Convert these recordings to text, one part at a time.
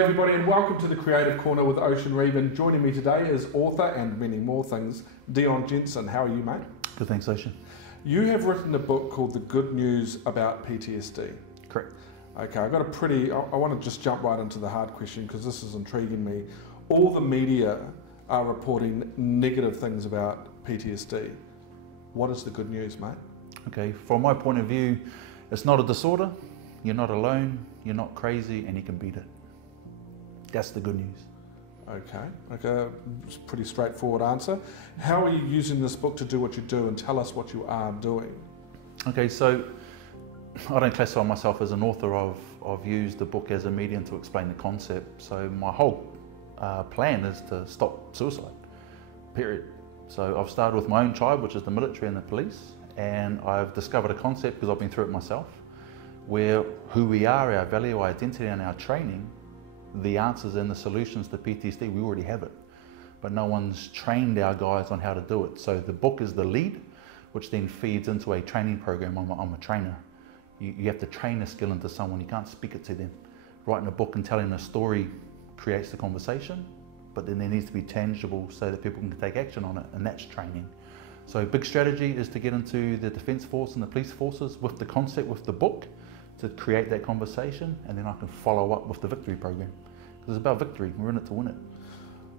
G'day everybody and welcome to the Creative Corner with Ocean Reeve, and joining me today is author and many more things, Dion Jensen. How are you, mate? Good, thanks, Ocean. You have written a book called The Good News About PTSD. Correct. Okay, I want to just jump right into the hard question because this is intriguing me. All the media are reporting negative things about PTSD. What is the good news, mate? Okay, from my point of view, it's not a disorder, you're not alone, you're not crazy, and you can beat it. That's the good news. Okay, it's a pretty straightforward answer. How are you using this book to do what you do, and tell us what you are doing? Okay, so I don't classify myself as an author. I've used the book as a medium to explain the concept. So my whole plan is to stop suicide, period. So I've started with my own tribe, which is the military and the police, and I've discovered a concept, because I've been through it myself, where who we are, our value, our identity and our training, the answers and the solutions to PTSD, we already have it. But no one's trained our guys on how to do it. So the book is the lead, which then feeds into a training program. I'm a trainer. You have to train a skill into someone, you can't speak it to them. Writing a book and telling a story creates the conversation, but then there needs to be tangible so that people can take action on it, and that's training. So big strategy is to get into the Defence Force and the police forces with the concept, with the book, to create that conversation, and then I can follow up with the victory program. Because it's about victory, we're in it to win it.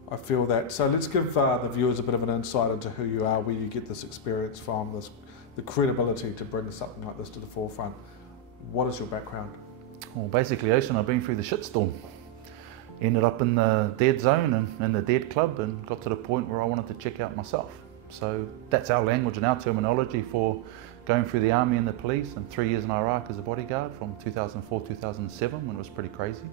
I feel that. So let's give the viewers a bit of an insight into who you are, where you get this experience from, the credibility to bring something like this to the forefront. What is your background? Well, basically, Ocean, I've been through the shitstorm. Ended up in the dead zone and in the dead club, and got to the point where I wanted to check out myself. So that's our language and our terminology for going through the army and the police, and 3 years in Iraq as a bodyguard from 2004-2007, when it was pretty crazy,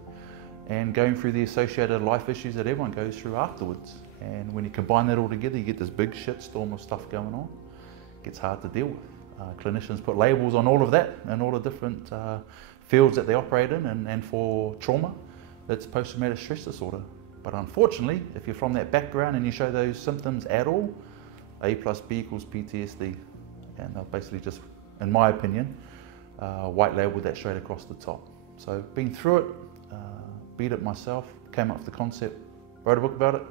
and going through the associated life issues that everyone goes through afterwards. And when you combine that all together, you get this big shitstorm of stuff going on. It gets hard to deal with. Clinicians put labels on all of that and all the different fields that they operate in, and for trauma, it's post-traumatic stress disorder. But unfortunately, if you're from that background and you show those symptoms at all, A plus B equals PTSD. And they'll basically just, in my opinion, white label that straight across the top. So been through it, beat it myself, came up with the concept, wrote a book about it,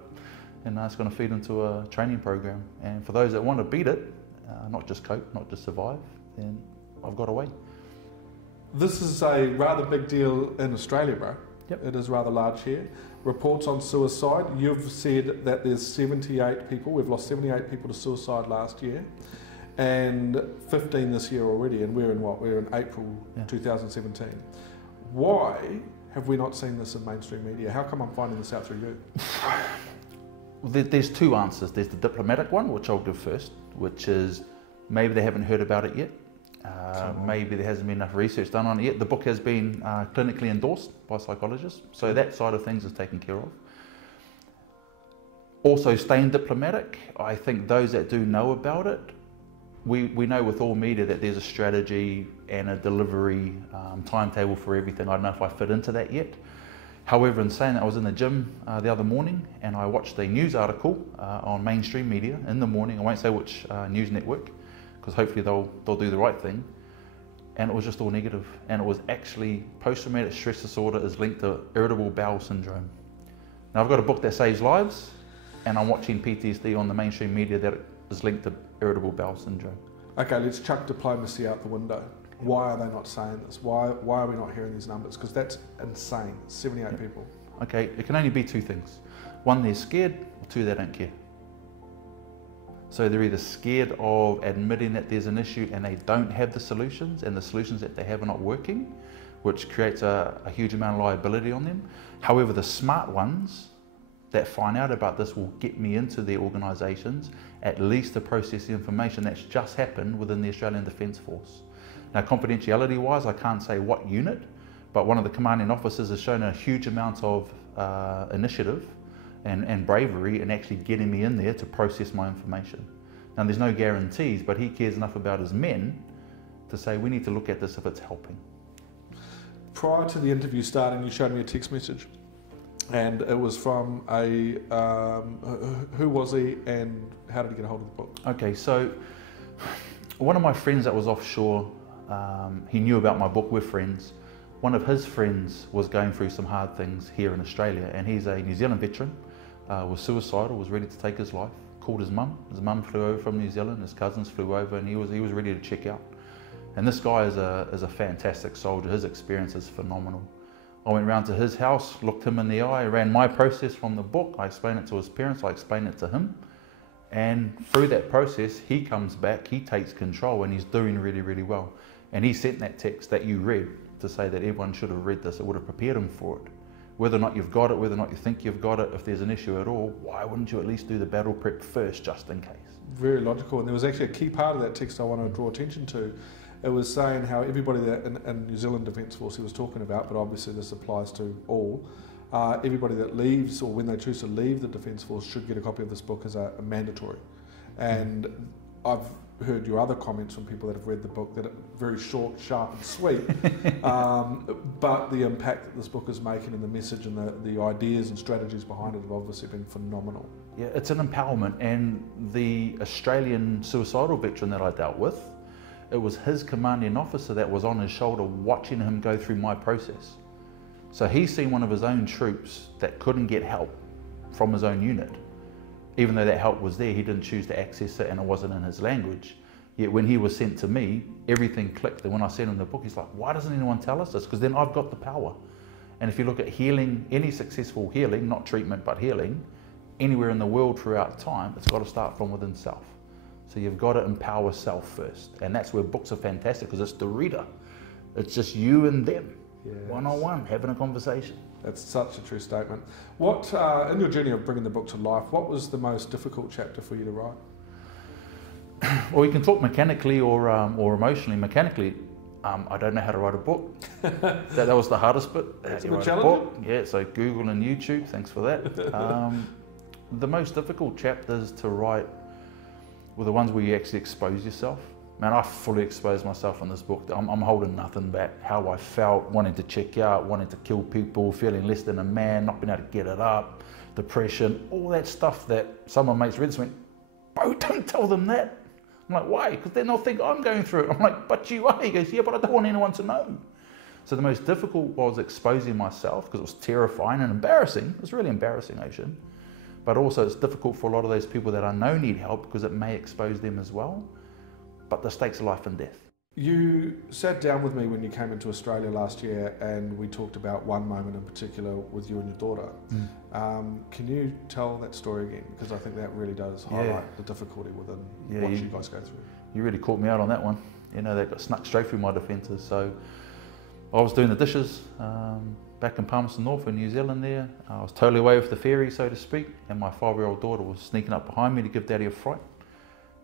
and it's going to feed into a training program. And for those that want to beat it, not just cope, not just survive, then I've got a way. This is a rather big deal in Australia, bro. Yep. It is rather large here. Reports on suicide. You've said that there's 78 people. We've lost 78 people to suicide last year, and 15 this year already. And we're in what? We're in April 2017. Why have we not seen this in mainstream media? How come I'm finding this out through you? There's two answers. There's the diplomatic one, which I'll give first, which is maybe they haven't heard about it yet. Maybe there hasn't been enough research done on it yet. The book has been clinically endorsed by psychologists, so that side of things is taken care of. Also, staying diplomatic, I think those that do know about it, we know with all media that there's a strategy and a delivery timetable for everything. I don't know if I fit into that yet. However, in saying that, I was in the gym the other morning and I watched a news article on mainstream media in the morning. I won't say which news network, because hopefully they'll do the right thing. And it was just all negative. And it was actually post-traumatic stress disorder is linked to irritable bowel syndrome. Now I've got a book that saves lives, and I'm watching PTSD on the mainstream media that is linked to irritable bowel syndrome. Okay, let's chuck diplomacy out the window. Why are they not saying this? Why are we not hearing these numbers? Because that's insane, 78 people. Okay, it can only be two things. One, they're scared, or two, they don't care. So they're either scared of admitting that there's an issue and they don't have the solutions, and the solutions that they have are not working, which creates a huge amount of liability on them. However, the smart ones that find out about this will get me into their organisations, at least to process the information that's just happened within the Australian Defence Force. Now, confidentiality wise, I can't say what unit, but one of the commanding officers has shown a huge amount of initiative and bravery in actually getting me in there to process my information. Now, there's no guarantees, but he cares enough about his men to say we need to look at this if it's helping. Prior to the interview starting, you showed me a text message, and it was from a who was he and how did he get a hold of the book? Okay, so one of my friends that was offshore, he knew about my book. We're friends. one of his friends was going through some hard things here in Australia, and he's a New Zealand veteran, was suicidal, was ready to take his life, called his mum. His mum flew over from New Zealand, his cousins flew over, and he was ready to check out. And this guy is a fantastic soldier. His experience is phenomenal. I went round to his house, looked him in the eye, ran my process from the book. I explained it to his parents, I explained it to him. And through that process, he comes back, he takes control, and he's doing really, really well. And he sent that text that you read to say that everyone should have read this. It would have prepared him for it. Whether or not you've got it, whether or not you think you've got it, if there's an issue at all, why wouldn't you at least do the battle prep first, just in case? Very logical. And there was actually a key part of that text I want to draw attention to. It was saying how everybody that in New Zealand Defence Force he was talking about, but obviously this applies to all, everybody that leaves, or when they choose to leave the Defence Force, should get a copy of this book as a mandatory. And I've heard your other comments from people that have read the book, that it's very short, sharp and sweet, but the impact that this book is making and the message and the ideas and strategies behind it have obviously been phenomenal. Yeah, it's an empowerment. And the Australian suicidal veteran that I dealt with, it was his commanding officer that was on his shoulder watching him go through my process. So he's seen one of his own troops that couldn't get help from his own unit. Even though that help was there, he didn't choose to access it and it wasn't in his language. Yet when he was sent to me, everything clicked. And when I sent him the book, he's like, why doesn't anyone tell us this? Because then I've got the power. And if you look at healing, any successful healing, not treatment, but healing, anywhere in the world throughout time, it's got to start from within self. So you've got to empower self first. And that's where books are fantastic, because it's the reader. It's just you and them, one-on-one, having a conversation. That's such a true statement. What, in your journey of bringing the book to life, what was the most difficult chapter for you to write? Well, you can talk mechanically or emotionally. Mechanically, I don't know how to write a book. that was the hardest bit. That's a bit challenging. Yeah, so Google and YouTube, thanks for that. The most difficult chapters to write were the ones where you actually expose yourself. Man, I fully exposed myself in this book. I'm holding nothing back. How I felt, wanting to check out, wanting to kill people, feeling less than a man, not being able to get it up, depression, all that stuff that some of my mates read and went, bro, don't tell them that. I'm like, why? Because then they'll think I'm going through it. I'm like, but you are. He goes, yeah, but I don't want anyone to know. So the most difficult was exposing myself, because it was terrifying and embarrassing. It was really embarrassing, Ocean. But also it's difficult for a lot of those people that I know need help, because it may expose them as well. But the stakes are life and death. You sat down with me when you came into Australia last year, and we talked about one moment in particular with you and your daughter. Can you tell that story again? Because I think that really does highlight the difficulty within what you guys go through. You really caught me out on that one. You know, that got snuck straight through my defences. So I was doing the dishes back in Palmerston North in New Zealand there. I was totally away with the ferry, so to speak, and my 5-year-old daughter was sneaking up behind me to give Daddy a fright.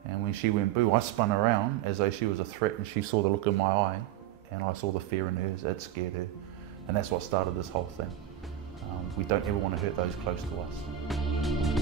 And when she went boo, I spun around as though she was a threat, and she saw the look in my eye, and I saw the fear in hers. It scared her. And that's what started this whole thing. We don't ever want to hurt those close to us.